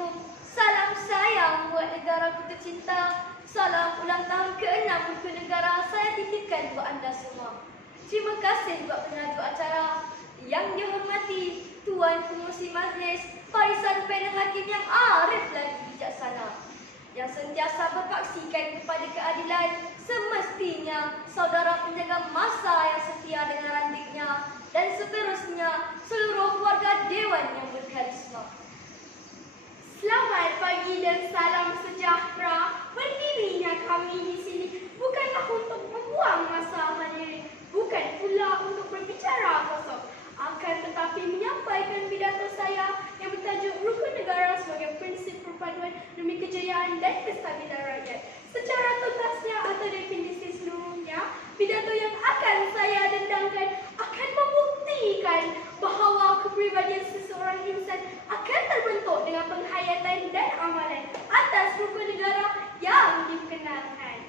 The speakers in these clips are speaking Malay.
Assalamualaikum. Salam sayang buat negaraku tercinta. Salam ulang tahun ke-6 untuk negara saya titipkan buat anda semua. Terima kasih buat penajuk acara. Yang dihormati Tuan Pengerusi Majlis, barisan panel hakim yang arif lagi bijaksana, yang sentiasa berpaksikan kepada keadilan. Semestinya saudara penjaga masa yang setia dengan randiknya, dan seterusnya seluruh keluarga dewan yang berkarisma. Selamat pagi dan salam sejahtera. Berdirinya kami di sini bukanlah untuk membuang masa hadirin, bukan pula untuk berbicara kosong, akan tetapi menyampaikan pidato saya yang bertajuk Rukun Negara sebagai prinsip perpaduan demi kejayaan dan kestabilan rakyat. Secara tuntasnya atau definisi seluruhnya, pidato yang akan saya dendangkan akan membuktikan bahawa kepribadian seseorang insan akan terbentuk dengan penghayatan dan amalan atas rukun negara yang dikenalkan.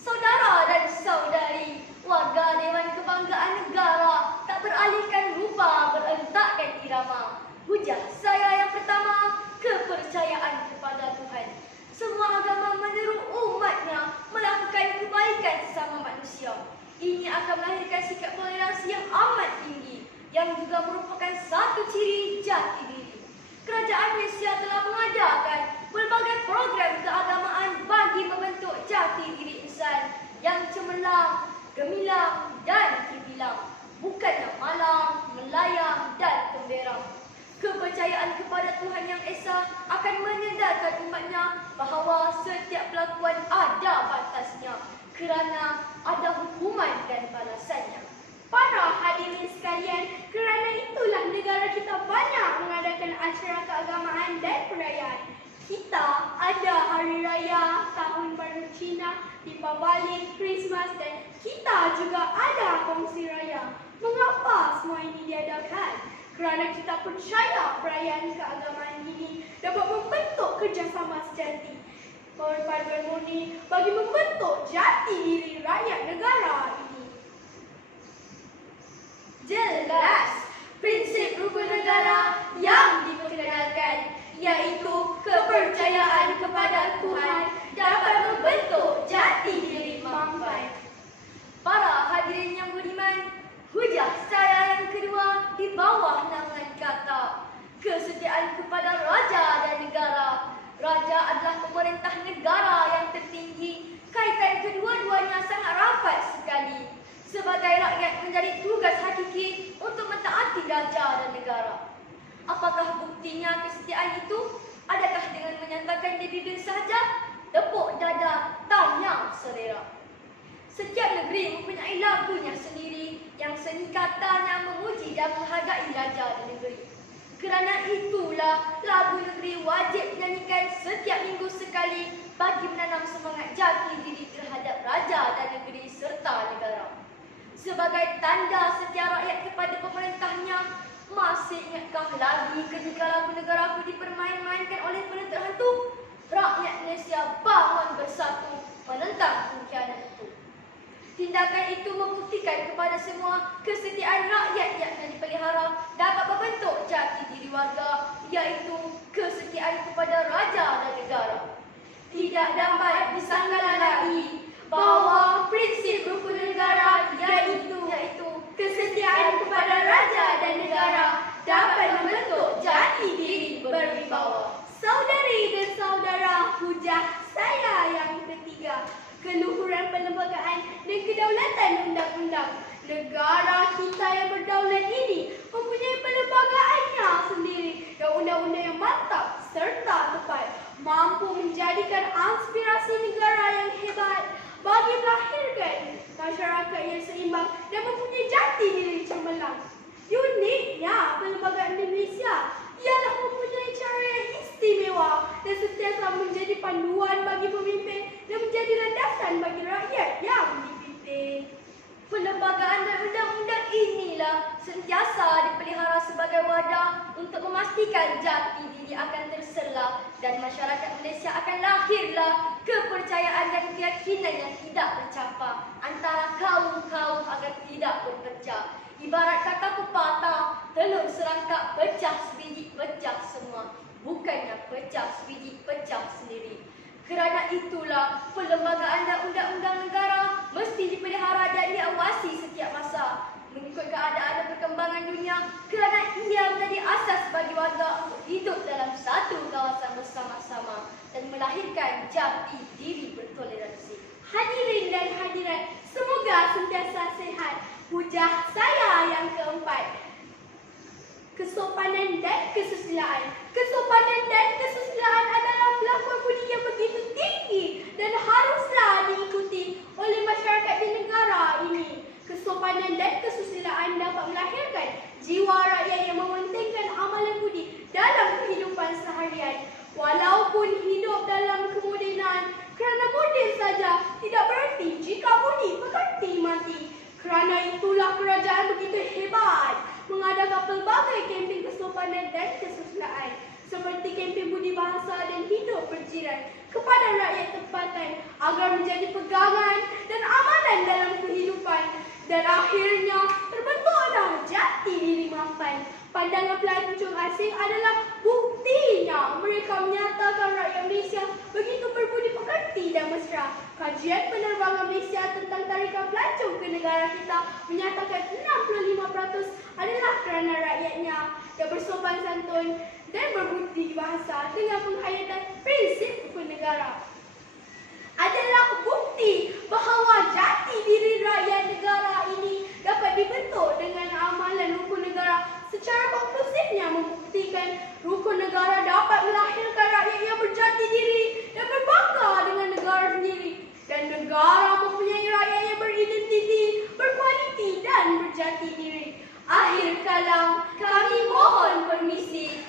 Saudara dan saudari, warga Dewan Kebanggaan Negara tak beralihkan rupa, berentakkan irama. Hujah saya yang pertama, kepercayaan kepada Tuhan. Semua agama menyeru umatnya melakukan kebaikan sesama manusia. Ini akan melahirkan sikap toleransi yang amat tinggi, yang juga merupakan satu ciri jati diri. Kerajaan Malaysia telah mengadakan berbagai program keagamaan bagi membentuk jati diri insan yang cemerlang, gemilang dan kibilang, bukannya malang, melayang dan pemberang. Kepercayaan kepada Tuhan Yang Esa akan menyedarkan umatnya bahawa setiap perlakuan ada batasnya, kerana ada hukuman dan balasannya. Para hadirin sekalian, kerana itulah negara kita banyak mengadakan acara keagamaan dan perayaan. Kita ada Hari Raya, Tahun Baru Cina, Deepavali, Christmas, dan kita juga ada Kongsi Raya. Mengapa semua ini diadakan? Kerana kita percaya perayaan keagamaan ini dapat membentuk kerjasama sejati, perpaduan murni bagi membentuk jati diri rakyat negara ini. Jelas, prinsip rukun negara yang diperkenalkan, iaitu kepercayaan kepada Tuhan dapat membentuk jati diri mampan. Para hadirin yang budiman, hujah saya yang kedua di bawah naungan kata kesetiaan kepada raja dan negara. Raja adalah pemerintah negara yang tertinggi. Kaitan kedua-duanya sangat rapat sekali. Sebagai rakyat menjadi tugas hakiki untuk mentaati raja dan negara. Apakah buktinya kesetiaan itu? Adakah dengan menyatakan di bibir sahaja? Tepuk dada, tanya selera. Setiap negeri mempunyai lagunya sendiri yang seni katanya memuji dan menghargai raja dan negeri. Kerana itulah lagu negeri wajib dinyanyikan setiap minggu sekali bagi menanam semangat jati diri terhadap raja dan negeri serta negara. Sebagai tanda setia rakyat kepada pemerintahnya, masih ingatkah lagi ketika lagu negaraku dipermain-mainkan oleh penuntut hantu? Rakyat Malaysia bangun bersatu menentang pengkhianat itu. Tindakan itu membuktikan kepada semua kesetiaan rakyat yang dipelihara dapat membentuk jati diri warga, iaitu kesetiaan kepada raja dan negara. Tidak dapat disangkal lagi bahawa prinsip rukun negara iaitu kesetiaan kepada raja dan negara dapat membentuk jati diri berwibawa. Saudari dan saudara, hujah saya yang ketiga, keluhuran perlembagaan dan kedaulatan undang-undang. Negara kita yang berdaulat ini mempunyai perlembagaannya sendiri dan undang-undang yang mantap serta tepat, mampu menjadikan aspirasi negara yang hebat bagi melahirkan masyarakat yang seimbang dan mempunyai jati diri cemerlang. Uniknya perlembagaan Malaysia ialah mempunyai cara yang istimewa dan sentiasa menjadi panduan bagi pemimpin dan menjadi landasan bagi rakyat yang dipimpin. Perlembagaan dan undang-undang inilah sentiasa dipelihara sebagai wadah untuk memastikan jati diri akan terselah dan masyarakat Malaysia akan lahirlah kepercayaan dan keyakinan yang tidak bercampur antara kaum-kaum agar tidak berpecah. Ibarat kata pepatah, telur serangkap pecah sebiji, pecah semua. Bukan bukannya pecah sebiji pecah sendiri. Kerana itulah perlembagaan dan undang-undang negara mesti dipelihara dan diawasi setiap masa mengikut keadaan dan perkembangan dunia kerana ia menjadi asas bagi warga untuk hidup dalam satu kawasan bersama-sama dan melahirkan jati diri bertoleransi. Hadirin dan hadirat, semoga sentiasa sehat. Hujah saya yang keempat, kesopanan dan kesusilaan. Kesopanan dan kesusilaan adalah pelakon budi yang begitu tinggi dan haruslah diikuti oleh masyarakat di negara ini. Kesopanan dan kesusilaan dapat melahirkan jiwa rakyat yang mementingkan amalan budi dalam kehidupan seharian. Walaupun hidup dalam kemodenan, kerana moden saja tidak berarti jika budi berganti mati. Kerana itulah kerajaan begitu hebat mengadakan pelbagai kempen kesopanan dan kesusilaan seperti kempen budi bahasa dan hidup berjiran kepada rakyat tempatan agar menjadi pegangan dan amanan dalam kehidupan dan akhirnya terbentuklah jati diri mampan. Pandangan pelancong asing adalah buktinya mereka menyatakan rakyat Malaysia begitu berbudi pekerti dan mesra. Kajian penerbangan Malaysia tentang tarikan pelancong ke negara kita menyatakan 65% adalah kerana rakyatnya yang bersopan santun dan berbudi bahasa dengan penghayatan prinsip hukum negara. Adalah bukti bahawa jati diri rakyat negara ini dapat dibentuk dengan amalan rukun negara. Secara konklusifnya membuktikan rukun negara dapat melahirkan rakyat yang berjati diri dan berbangga dengan negara sendiri. Dan negara mempunyai rakyat yang beridentiti, berkualiti dan berjati diri. Akhir kalam, kami mohon permisi.